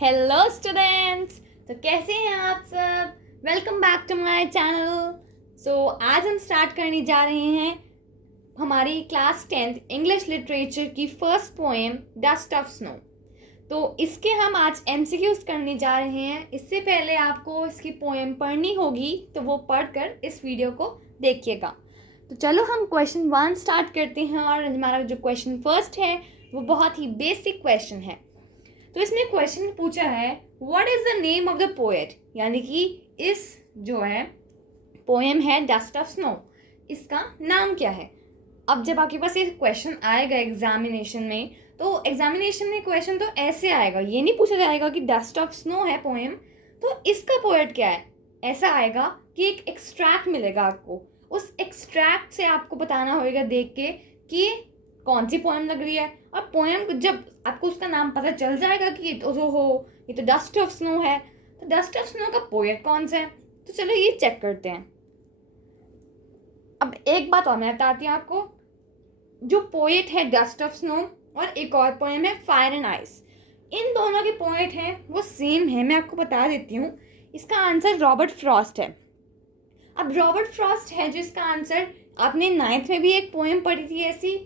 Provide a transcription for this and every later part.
Hello students. तो कैसे हैं आप सब? Welcome back to my channel. आज हम स्टार्ट करने जा रहे हैं हमारी क्लास 10th इंग्लिश लिटरेचर की first poem dust of snow. तो इसके हम आज एमसीक्यूज करने जा रहे हैं। इससे पहले आपको इसकी पोएम पढ़नी होगी, तो वो पढ़कर इस वीडियो को देखिएगा। तो चलो हम क्वेश्चन 1 स्टार्ट करते हैं। और हमारा जो क्वेश्चन फर्स्ट है वो बहुत ही बेसिक क्वेश्चन है। तो इसमें क्वेश्चन पूछा है what is the name of the poet, यानी कि इस जो है पोएम है डस्ट ऑफ स्नो, इसका नाम क्या है। अब जब आपके पास ये क्वेश्चन आएगा एग्जामिनेशन में, तो एग्जामिनेशन में क्वेश्चन तो ऐसे आएगा, ये नहीं पूछा जाएगा कि डस्ट ऑफ स्नो है पोएम तो इसका पोएट क्या है। ऐसा आएगा कि एक एक्सट्रैक्ट मिलेगा आपको, उस एक्सट्रैक्ट से आपको बताना होगा देख के कि कौन सी पोएम लग रही है। और पोएम जब आपको उसका नाम पता चल जाएगा कि ये तो डस्ट ऑफ स्नो है, तो डस्ट ऑफ स्नो का पोएट कौन सा है। तो चलो ये चेक करते हैं। अब एक बात और मैं बताती हूँ आपको, जो पोएट है डस्ट ऑफ स्नो और एक और पोएम है फायर एंड आइस, इन दोनों के पोएट हैं वो सेम है। मैं आपको बता देती हूँ, इसका आंसर रॉबर्ट फ्रॉस्ट है। अब रॉबर्ट फ्रॉस्ट है जो इसका आंसर, आपने 9th में भी एक पोएम पढ़ी थी ऐसी,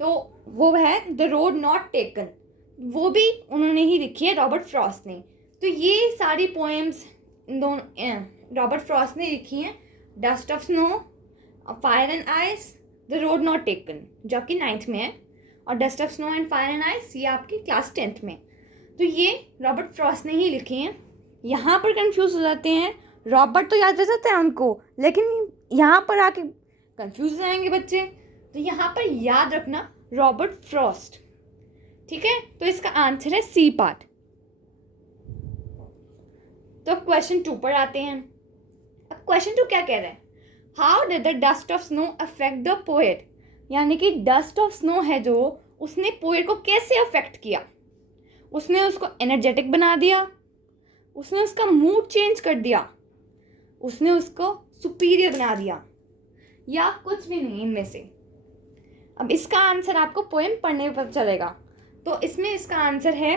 तो वो है द रोड नॉट टेकन, वो भी उन्होंने ही लिखी है, रॉबर्ट फ्रॉस्ट ने। तो ये सारी पोएम्स दोनों रॉबर्ट फ्रॉस्ट ने लिखी हैं, dust of snow, fire and ice, the road not taken जो आपकी 9th में है, और dust of snow and fire and ice ये आपकी क्लास 10th में। तो ये रॉबर्ट फ्रॉस्ट ने ही लिखी हैं। यहाँ पर कंफ्यूज हो जाते हैं, रॉबर्ट तो याद रह जाता है उनको, लेकिन यहाँ पर आके कंफ्यूज हो जाएंगे बच्चे। तो यहाँ पर याद रखना रॉबर्ट फ्रॉस्ट, ठीक है। तो इसका आंसर है सी पार्ट। तो अब क्वेश्चन 2 पर आते हैं। अब क्वेश्चन 2 क्या कह रहा है, how did the dust of snow affect the poet, यानी कि डस्ट ऑफ स्नो है जो उसने पोएट को कैसे अफेक्ट किया। उसने उसको एनर्जेटिक बना दिया, उसने उसका मूड चेंज कर दिया, उसने उसको सुपीरियर बना दिया, या कुछ भी नहीं इनमें से। अब इसका आंसर आपको पोएम पढ़ने पर चलेगा। तो इसमें इसका आंसर है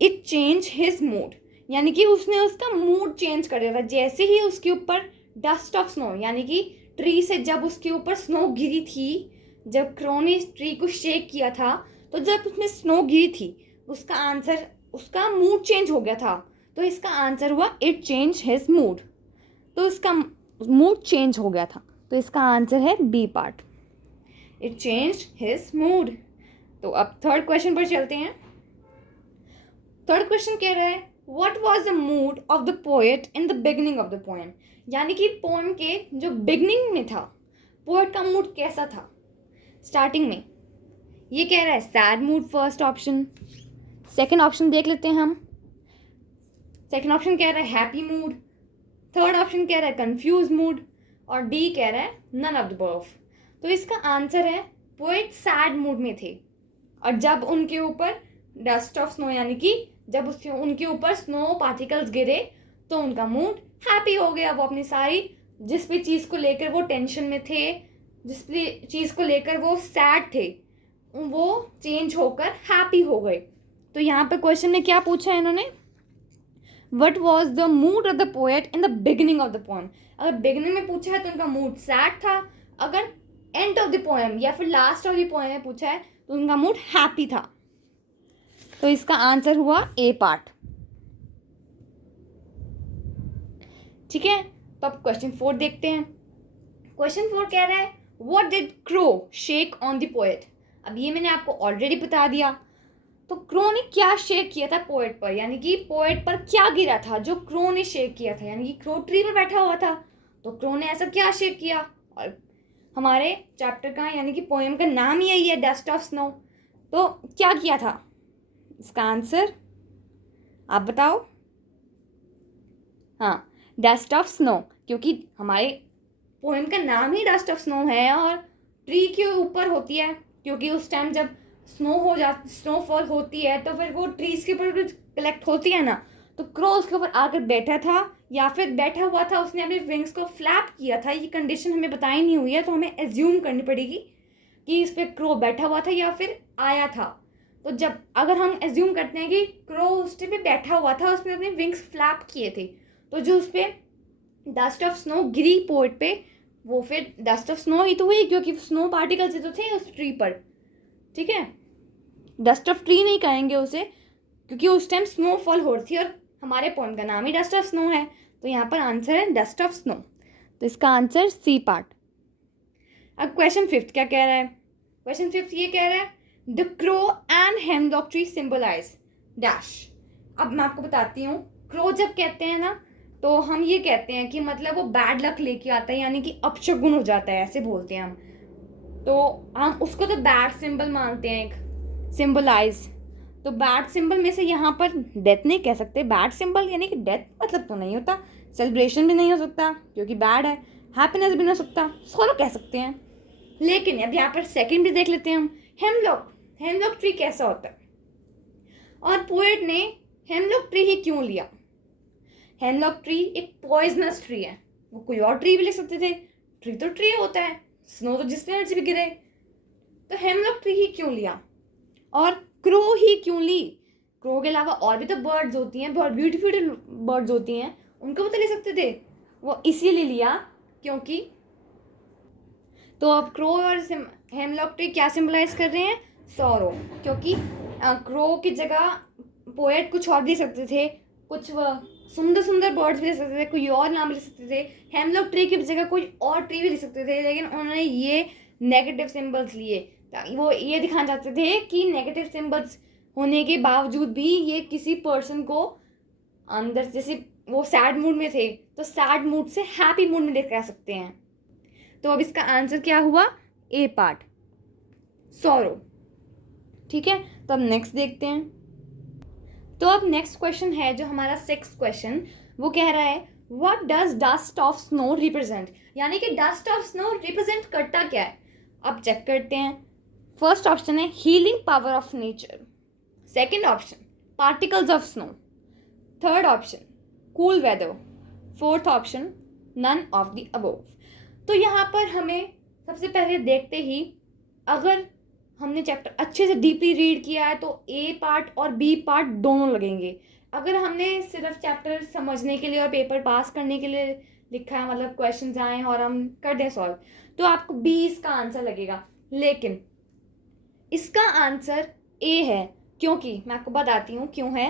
इट चेंज हिज मूड, यानी कि उसने उसका मूड चेंज कर दिया था। जैसे ही उसके ऊपर डस्ट ऑफ स्नो, यानी कि ट्री से जब उसके ऊपर स्नो गिरी थी, जब क्रो ने ट्री को शेक किया था, तो जब उसमें स्नो गिरी थी उसका आंसर, उसका मूड चेंज हो गया था। तो इसका आंसर हुआ इट चेंज हिज मूड, तो उसका मूड चेंज हो गया था। तो इसका आंसर है B part, it change his mood. तो अब थर्ड क्वेश्चन पर चलते हैं। थर्ड क्वेश्चन कह रहा है what was the mood off the poet in the beginning of the poem, यानी कि पोएम के जो बिगनिंग में था पोएट का मूड कैसा था स्टार्टिंग में। ये कह रहा है sad mood first option. Second option देख लेते हैं हम। सेकंड ऑप्शन कह रहा है हैप्पी मूड। थर्ड ऑप्शन कह रहा है कंफ्यूज मूड, और डी कह रहा है नन ऑफ द अबव। तो इसका आंसर है पोएट सैड मूड में थे, और जब उनके ऊपर डस्ट ऑफ स्नो, यानी कि जब उनके ऊपर स्नो पार्टिकल्स गिरे तो उनका मूड हैप्पी हो गया। वो अपनी सारी जिस भी चीज़ को लेकर वो टेंशन में थे, जिस भी चीज़ को लेकर वो सैड थे, वो चेंज होकर हैप्पी हो गए। तो यहाँ पे क्वेश्चन में क्या पूछा है इन्होंने, what was the mood off the poet in the beginning of the poem. अगर बिगिनिंग में पूछा है तो उनका मूड सैड था, अगर एंड ऑफ द पोएम या फिर लास्ट ऑफ द पोएम में पूछा है तो उनका मूड हैप्पी था। तो इसका आंसर हुआ ए पार्ट, ठीक है। तो अब क्वेश्चन 4 देखते हैं। क्वेश्चन 4 कह रहा है what did crow shake on the poet. अब ये मैंने आपको ऑलरेडी बता दिया। तो क्रो ने क्या शेक किया था पोएट पर, यानी कि पोएट पर क्या गिरा था जो क्रो ने शेक किया था, यानी कि क्रो ट्री पर बैठा हुआ था, तो क्रो ने ऐसा क्या शेक किया। और हमारे चैप्टर का यानी कि पोएम का नाम ही यही है डस्ट ऑफ स्नो, तो क्या किया था इसका आंसर आप बताओ। हाँ, डस्ट ऑफ स्नो, क्योंकि हमारे पोएम का नाम ही डस्ट ऑफ स्नो है और ट्री के ऊपर होती है, क्योंकि उस टाइम जब स्नोफॉल होती है तो फिर वो ट्रीज के ऊपर कलेक्ट होती है ना, तो क्रो उसके ऊपर आकर बैठा था या फिर बैठा हुआ था, उसने अपने विंग्स को फ्लैप किया था। ये कंडीशन हमें बताई नहीं हुई है, तो हमें एज्यूम करनी पड़ेगी कि इस पर क्रो बैठा हुआ था या फिर आया था। तो जब अगर हम एज्यूम करते हैं कि क्रो उस पे बैठा हुआ था, उसने अपने विंग्स फ्लैप किए थे, तो जो उस पर dust of snow Giri poet पे, वो फिर डस्ट ऑफ स्नो ही तो हुई, क्योंकि स्नो पार्टिकल्स ही तो थे उस ट्री पर, ठीक है। डस्ट ऑफ ट्री नहीं कहेंगे उसे, क्योंकि उस टाइम स्नोफॉल हो रही थी और हमारे पोएम का नाम ही डस्ट ऑफ स्नो है। तो यहाँ पर आंसर है डस्ट ऑफ स्नो, तो इसका आंसर सी पार्ट। अब क्वेश्चन 5 क्या कह रहा है? क्वेश्चन 5 ये कह रहा है the crow and hemlock tree symbolise dash. अब मैं आपको बताती हूँ, क्रो जब कहते हैं ना, तो हम ये कहते हैं कि मतलब वो बैड लक लेके आता है, यानी कि अपशगुन हो जाता है, ऐसे बोलते हैं हम। तो हम उसको तो बैड सिंबल मानते हैं, एक सिंबलाइज। तो बैड सिंबल में से यहाँ पर डेथ नहीं कह सकते, बैड सिंबल यानी कि डेथ मतलब तो नहीं होता, सेलिब्रेशन भी नहीं हो सकता क्योंकि बैड है, हैप्पीनेस भी नहीं हो सकता, सोलो कह सकते हैं। लेकिन अब यहाँ पर सेकंड भी देख लेते हैं हम, हेमलॉक ट्री कैसा होता है, और पोएट ने हेमलॉक ट्री ही क्यों लिया? हेमलॉक ट्री एक पॉइजनस ट्री है, वो कोई और ट्री भी ले सकते थे, ट्री तो ट्री होता है, स्नो तो जिस पे मर्जी भी गिरे। तो हेमलॉक ट्री ही क्यों लिया और क्रो ही क्यों ली? क्रो के अलावा और भी तो बर्ड्स होती हैं, बहुत ब्यूटीफुल बर्ड्स होती हैं, उनको भी तो ले सकते थे, वो इसीलिए लिया क्योंकि। तो अब क्रो और हेमलॉक ट्री क्या सिंबलाइज कर रहे हैं? सॉरो, क्योंकि क्रो की जगह पोएट कुछ और भी ले सकते थे, कुछ सुंदर सुंदर बर्ड्स भी ले सकते थे, कोई और नाम ले सकते थे, हेमलॉक ट्री की जगह कोई और ट्री भी ले सकते थे, लेकिन उन्होंने ये नेगेटिव सिंबल्स लिए। वो ये दिखाना चाहते थे कि नेगेटिव सिंबल्स होने के बावजूद भी ये किसी पर्सन को अंदर, जैसे वो सैड मूड में थे तो सैड मूड से हैप्पी मूड में लेकर आ सकते हैं। तो अब इसका आंसर क्या हुआ? ए पार्ट, सॉरो, ठीक है। तो अब नेक्स्ट देखते हैं। तो अब नेक्स्ट क्वेश्चन है जो हमारा 6th क्वेश्चन, वो कह रहा है what does dust of snow represent, यानी कि डस्ट ऑफ स्नो रिप्रेजेंट करता क्या है? अब चेक करते हैं। फर्स्ट ऑप्शन है healing power of nature, second option particles of snow, third option cool weather, fourth option none of the above. तो यहाँ पर हमें सबसे पहले देखते ही, अगर हमने चैप्टर अच्छे से डीपली रीड किया है तो ए पार्ट और बी पार्ट दोनों लगेंगे। अगर हमने सिर्फ चैप्टर समझने के लिए और पेपर पास करने के लिए लिखा है, मतलब क्वेश्चंस आए और हम कर दें सॉल्व, तो आपको बी इसका आंसर लगेगा। लेकिन इसका आंसर ए है, क्योंकि मैं आपको बताती हूँ क्यों है।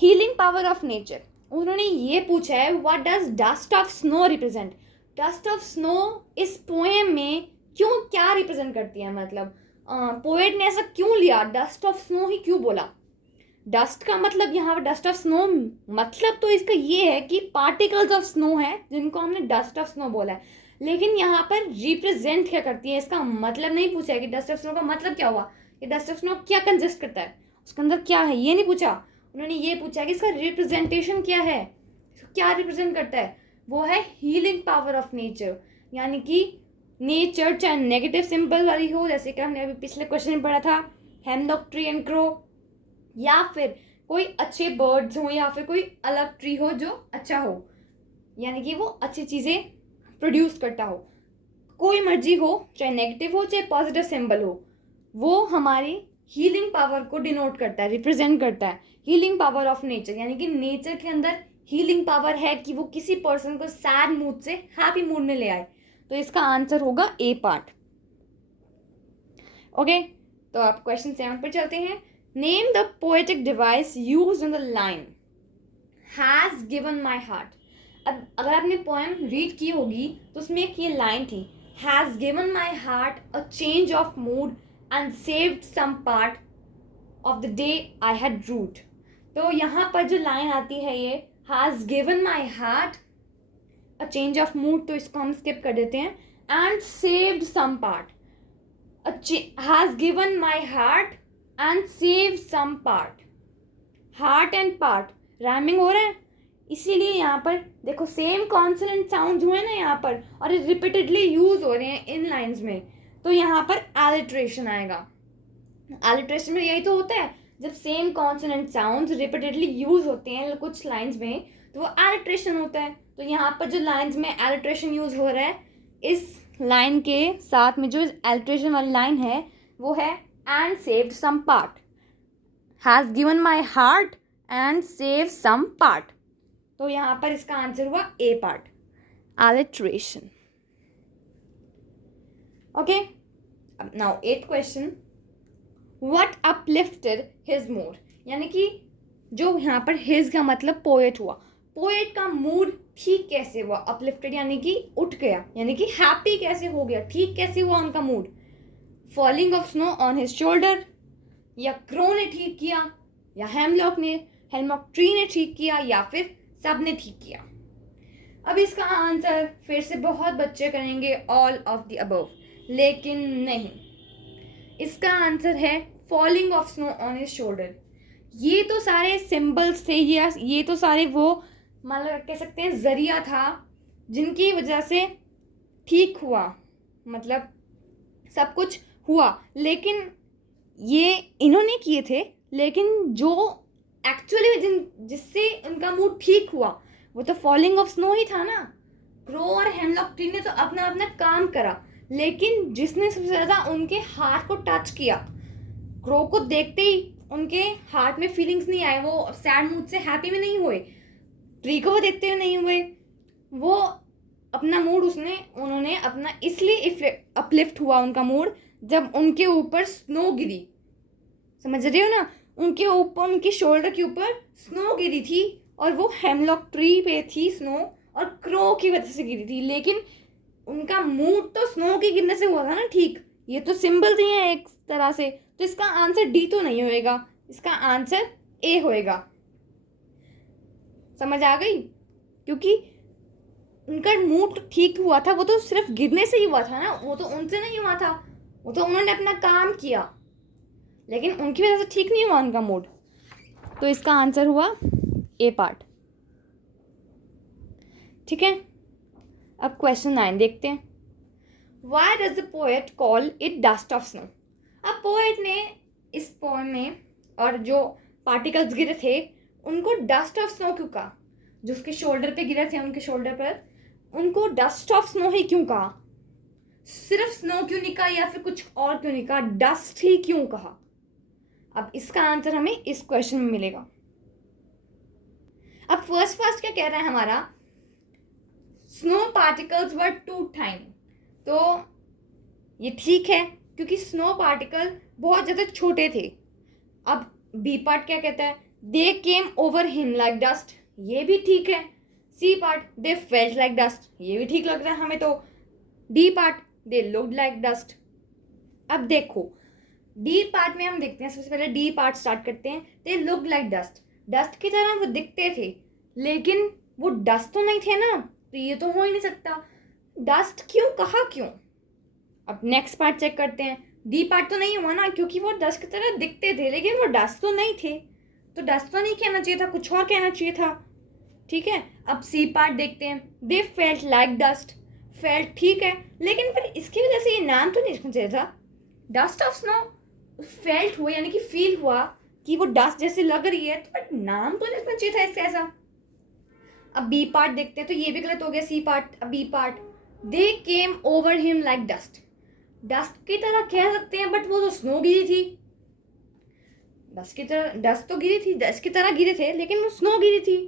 हीलिंग पावर ऑफ नेचर, उन्होंने ये पूछा है what does dust of snow represent. Dust of snow इस पोएम में क्यों, क्या रिप्रेजेंट करती है, मतलब पोएट ने ऐसा क्यों लिया, डस्ट ऑफ स्नो ही क्यों बोला? डस्ट का मतलब यहाँ पर डस्ट ऑफ स्नो, मतलब तो इसका ये है कि पार्टिकल्स ऑफ स्नो है जिनको हमने डस्ट ऑफ स्नो बोला है, लेकिन यहाँ पर रिप्रेजेंट क्या करती है, इसका मतलब नहीं पूछा है कि डस्ट ऑफ स्नो का मतलब क्या हुआ, कि डस्ट ऑफ स्नो क्या कंसिस्ट करता है, उसके अंदर क्या है, ये नहीं पूछा। उन्होंने ये पूछा कि इसका रिप्रेजेंटेशन क्या है, क्या रिप्रेजेंट करता है, वो है हीलिंग पावर ऑफ नेचर। यानी कि नेचर चाहे नेगेटिव सिंबल वाली हो, जैसे कि हमने अभी पिछले क्वेश्चन में पढ़ा था हेमलॉक ट्री एंड क्रो, या फिर कोई अच्छे बर्ड्स हो, या फिर कोई अलग ट्री हो जो अच्छा हो, यानी कि वो अच्छी चीज़ें प्रोड्यूस करता हो, कोई मर्जी हो, चाहे नेगेटिव हो चाहे पॉजिटिव सिंबल हो, वो हमारी हीलिंग पावर को डिनोट करता है, रिप्रेजेंट करता है। हीलिंग पावर ऑफ नेचर, यानी कि नेचर के अंदर हीलिंग पावर है कि वो किसी पर्सन को सैड मूड से हैप्पी मूड में ले आए। तो इसका आंसर होगा ए पार्ट। ओके, तो आप क्वेश्चन 7 पर चलते हैं। Name the poetic device used in the line has given my heart. अब अगर आपने पोएम रीड की होगी तो उसमें एक ये लाइन थी, has given my heart a change of mood and saved some part of the day I had rued. तो यहाँ पर जो लाइन आती है ये has given my heart a change of mood, तो इसको हम स्किप कर देते हैं, and saved some part, has given my heart and saved some part. Heart and part rhyming हो रहा है, इसीलिए यहाँ पर देखो सेम कॉन्सोनेंट साउंड हुए ना यहाँ पर, और रिपीटेडली यूज हो रहे हैं इन लाइंस में, तो यहाँ पर एलिट्रेशन आएगा। एलिट्रेशन में यही तो होता है, जब same consonant sounds repeatedly use होते हैं कुछ लाइंस में तो वो एलिट्रेशन होता है। तो यहाँ पर जो लाइंस में एलिट्रेशन यूज हो रहा है, इस लाइन के साथ में जो एलिट्रेशन वाली लाइन है वो है and saved some part. Has given my heart and save some part. तो यहाँ पर इसका आंसर हुआ A part, alliteration. Okay, now 8th question. What uplifted his mood? यानी कि जो यहाँ पर his का मतलब पोएट हुआ, पोएट का मूड ठीक कैसे हुआ? अपलिफ्टेड यानी कि उठ गया, यानी कि हैप्पी कैसे हो गया, ठीक कैसे हुआ उनका mood? Falling of snow on his shoulder, या क्रो ने ठीक किया, या हेमलॉक ट्री ने ठीक किया, या फिर सब ने ठीक किया? अब इसका आंसर फिर से बहुत बच्चे करेंगे ऑल ऑफ द अबव, लेकिन नहीं, इसका आंसर है falling of snow on his shoulder. ये तो सारे सिंबल्स थे, ये तो सारे वो मतलब कह सकते हैं जरिया था जिनकी वजह से ठीक हुआ, मतलब सब कुछ हुआ, लेकिन ये इन्होंने किए थे, लेकिन जो एक्चुअली जिससे उनका मूड ठीक हुआ वो तो फॉलिंग ऑफ स्नो ही था ना। क्रो और हेमलॉक ट्री ने तो अपना अपना काम करा, लेकिन जिसने सबसे ज़्यादा उनके हार्ट को टच किया, क्रो को देखते ही उनके हार्ट में फीलिंग्स नहीं आए, वो सैड मूड से हैप्पी में नहीं हुए, ट्री को वो देखते हुए नहीं हुए, वो अपना मूड उन्होंने अपना इसलिए अपलिफ्ट हुआ उनका मूड जब उनके ऊपर स्नो गिरी। समझ रहे हो ना? उनके ऊपर, उनके शोल्डर के ऊपर स्नो गिरी थी, और वो हेमलॉक ट्री पे थी स्नो, और क्रो की वजह से गिरी थी, लेकिन उनका मूड तो स्नो के गिरने से हुआ था ना ठीक। ये तो सिंबल ही है एक तरह से, तो इसका आंसर डी तो नहीं होएगा, इसका आंसर ए होएगा। समझ आ गई? क्योंकि उनका मूड ठीक हुआ था, वो तो सिर्फ गिरने से ही हुआ था ना, वो तो उनसे नहीं हुआ था, वो तो उन्होंने अपना काम किया, लेकिन उनकी वजह से ठीक नहीं हुआ उनका मूड। तो इसका आंसर हुआ ए पार्ट। ठीक है, अब क्वेश्चन 9 देखते हैं। Why does the poet call it dust of snow? अब पोएट ने इस पोएम में और जो पार्टिकल्स गिरे थे उनको डस्ट ऑफ स्नो क्यों कहा? जो उसके शोल्डर पे गिरे थे, उनके शोल्डर पर, उनको डस्ट ऑफ स्नो ही क्यों कहा? सिर्फ स्नो क्यों नहीं कहा, या फिर कुछ और क्यों नहीं कहा, डस्ट ही क्यों कहा? अब इसका आंसर हमें इस क्वेश्चन में मिलेगा। अब फर्स्ट क्या कह रहा है हमारा? Snow particles were too tiny. तो ये ठीक है, क्योंकि स्नो पार्टिकल बहुत ज़्यादा छोटे थे। अब बी पार्ट क्या कहता है? They came over him like dust, ये भी ठीक है। C part, they felt like dust, ये भी ठीक लग रहा है हमें तो। D part, they looked like dust. अब देखो डी पार्ट में हम देखते हैं, सबसे पहले डी पार्ट स्टार्ट करते हैं। दे लुक्ड लाइक डस्ट, डस्ट की तरह वो दिखते थे, लेकिन वो डस्ट तो नहीं थे ना, तो ये तो हो ही नहीं सकता। डस्ट क्यों कहा, क्यों? अब नेक्स्ट पार्ट चेक करते हैं। डी पार्ट तो नहीं हुआ ना, क्योंकि वो डस्ट की तरह दिखते थे, लेकिन वो डस्ट तो नहीं थे, तो डस्ट तो नहीं कहना चाहिए था, कुछ और कहना चाहिए था। ठीक है, अब सी पार्ट देखते हैं। दे फेल्ट लाइक डस्ट, फेल्ट ठीक है, लेकिन फिर इसकी वजह से ये नाम तो नहीं रखना चाहिए था, डस्ट ऑफ स्नो। फेल्ट हुआ यानी कि फील हुआ कि वो डस्ट जैसे लग रही है, तो बट नाम तो नहीं रखना चाहिए था इससे ऐसा। अब बी पार्ट देखते हैं, तो ये भी गलत हो गया, सी पार्ट। अब B part, they came over him like dust, dust की तरह कह सकते हैं, बट वो तो स्नो गिरी थी, डस्ट की तरह, डस्ट तो गिरी थी, डस्ट की तरह गिरे थे, लेकिन वो स्नो गिरी थी,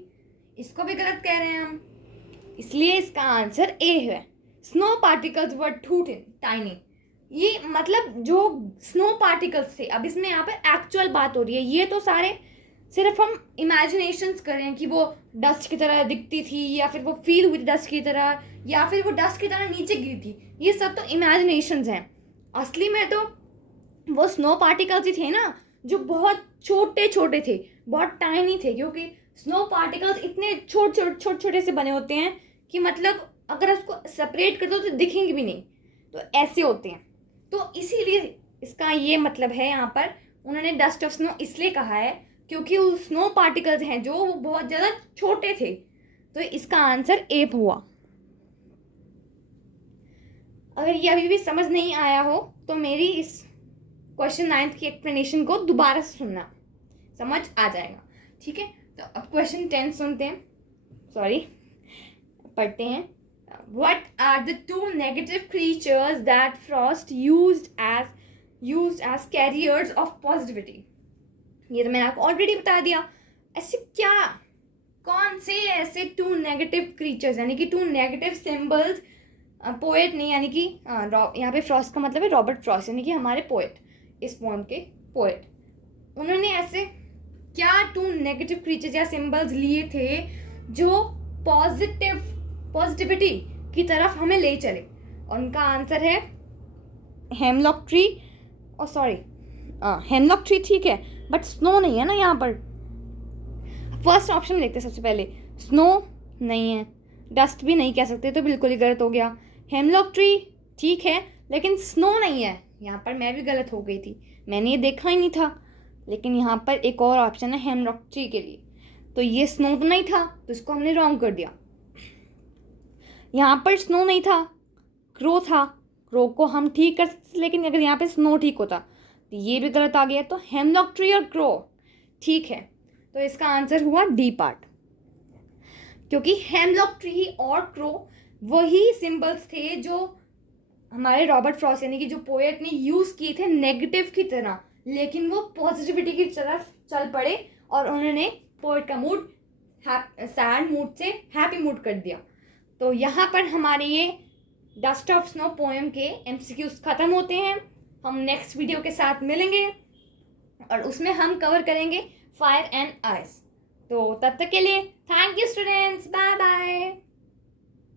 इसको भी गलत कह रहे हैं हम, इसलिए इसका आंसर ए है। Snow particles were too tiny, ये मतलब जो स्नो पार्टिकल्स थे, अब इसमें यहाँ पर एक्चुअल बात हो रही है, ये तो सारे सिर्फ हम इमेजिनेशंस कर रहे हैं कि वो डस्ट की तरह दिखती थी, या फिर वो फील हुई थी डस्ट की तरह, या फिर वो डस्ट की तरह नीचे गिरी थी, ये सब तो इमेजिनेशंस हैं। असली में तो वो स्नो पार्टिकल्स ही थे ना, जो बहुत छोटे छोटे थे, बहुत टाइनी थे, क्योंकि स्नो पार्टिकल्स इतने छोटे से बने होते हैं कि मतलब अगर उसको सेपरेट कर दो तो दिखेंगे भी नहीं, तो ऐसे होते हैं। तो इसीलिए इसका ये मतलब है, यहाँ पर उन्होंने डस्ट ऑफ स्नो इसलिए कहा है क्योंकि वो स्नो पार्टिकल्स हैं जो वो बहुत ज़्यादा छोटे थे, तो इसका आंसर ए हुआ। अगर ये अभी भी समझ नहीं आया हो तो मेरी इस क्वेश्चन 9 की एक्सप्लेनेशन को दोबारा से सुनना, समझ आ जाएगा। ठीक है, तो अब क्वेश्चन 10 सुनते हैं, पढ़ते हैं। What are the two negative creatures that Frost used as carriers of positivity? ये तो मैंने आपको ऑलरेडी बता दिया। ऐसे क्या, कौन से ऐसे टू नेगेटिव क्रीचर्स यानी कि टू नेगेटिव सिंबल्स, पोएट नहीं यानी कि यहाँ पे फ्रॉस्ट का मतलब है रॉबर्ट फ्रॉस्ट यानी कि हमारे पोएट, इस पोएम के पोएट, उन्होंने ऐसे क्या टू नेगेटिव क्रीचर्स या सिंबल्स लिए थे जो पॉजिटिविटी की तरफ हमें ले चले। और उनका आंसर है हेमलॉक ट्री, और सॉरी हेमलॉक ट्री ठीक है, बट स्नो नहीं है ना यहाँ पर। फर्स्ट ऑप्शन देखते हैं सबसे पहले, स्नो नहीं है, डस्ट भी नहीं कह सकते तो बिल्कुल ही गलत हो गया। हेमलॉक ट्री ठीक है लेकिन स्नो नहीं है, यहाँ पर मैं भी गलत हो गई थी, मैंने ये देखा ही नहीं था। लेकिन यहाँ पर एक और ऑप्शन है हेमलॉक ट्री के लिए, तो ये स्नो तो नहीं था तो इसको हमने रॉन्ग कर दिया। यहाँ पर स्नो नहीं था, क्रो था, क्रो को हम ठीक कर सकते लेकिन अगर यहाँ पे स्नो ठीक होता तो ये भी गलत आ गया। तो हेमलॉक ट्री और क्रो ठीक है, तो इसका आंसर हुआ डी पार्ट, क्योंकि हेमलॉक ट्री और क्रो वही सिंबल्स थे जो हमारे रॉबर्ट फ्रॉस्ट यानी कि जो पोएट ने यूज़ किए थे नेगेटिव की तरह, लेकिन वो पॉजिटिविटी की तरफ चल पड़े और उन्होंने पोएट का मूड सैड मूड से हैप्पी मूड कर दिया। तो यहाँ पर हमारे ये डस्ट ऑफ स्नो पोएम के एमसीक्यूज खत्म होते हैं। हम नेक्स्ट वीडियो के साथ मिलेंगे और उसमें हम कवर करेंगे फायर एंड आइस। तो तब तक के लिए thank you students, bye bye.